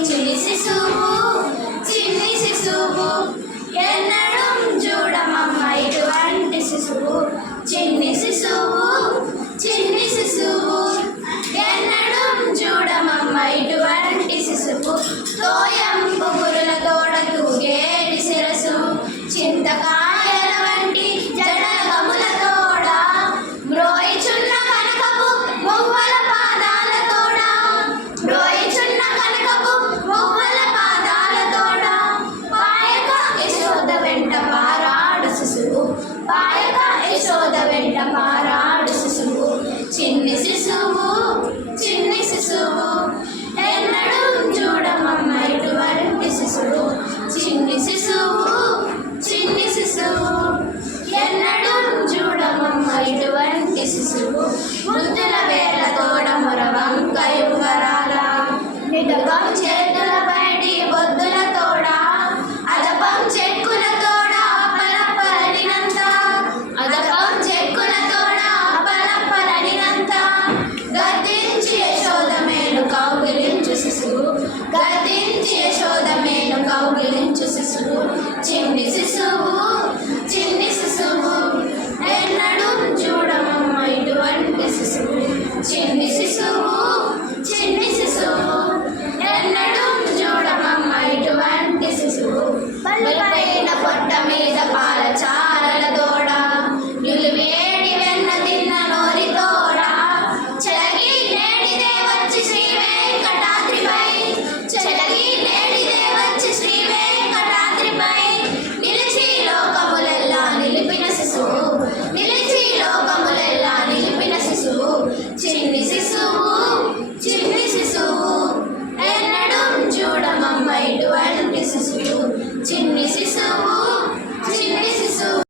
చిన్ని శిశువు చిన్ని శిశువు ఎన్నడూ చూడమమ్మ ఇటువంటి శిశువు చిన్ని శిశువు చిన్ని శిశువు ఎన్నడూ చూడమమ్మ ఇటువంటి శిశువు తోయంపు గురుల తోడ తూగేడి శిరసు చింతకాయల వంటి జడగముల తోడ మ్రోయిచున్న కనకపు మువ్వల పాదాల తోడ మ్రోయిచున్న కనకపు మువ్వల పాదాల తోడ పాయక యశోద వెంట పారాడు శిశువు పాయక యశోద వెంట పారాడు శిశువు చిన్ని శిశువు చిన్ని శిశువు ఎన్నడూ చూడమమ్మ ఇటువంటి శిశువు చిన్ని శిశువు చిన్ని శిశువు ఎన్నడూ చూడమమ్మ ఇటువంటి శిశువు ముద్దుల వేల తోడ మురవంక యువరాల నిడకం చేతుల బయటి బొద్దుల తోడ అదపం చెక్కుల తోడ పలపలడినంత అదపం చెక్కుల తోడ పలపలడినంత గద్దించి యశోద మేలు కౌగిలించు శిశువు గద్దించి యశోద మేలు కౌగిలించు శిశువు చిన్ని శిశువు చిన్ని శిశువు ఎన్నడూ చూడమమ్మ ఇటువంటి శిశువు చిన్ని శిశువు చిన్ని శిశువు ఎన్నడూ చూడమమ్మ ఇటువంటి శిశువు బలిపైన పొట్ట మీద పాల చారల తోడ నిలువేడి వెన్న తిన్న నోరి తోడ చెలగి నేడిదే వచ్చి శ్రీ వెంకటాద్రిపై చెలగి నేడిదే వచ్చి శ్రీ వెంకటాద్రిపై నిలిచి లోకములెల్లా నిలిపిన శిశువు నిలిచి లోకములెల్లా నిలిపిన శిశువు చిన్ని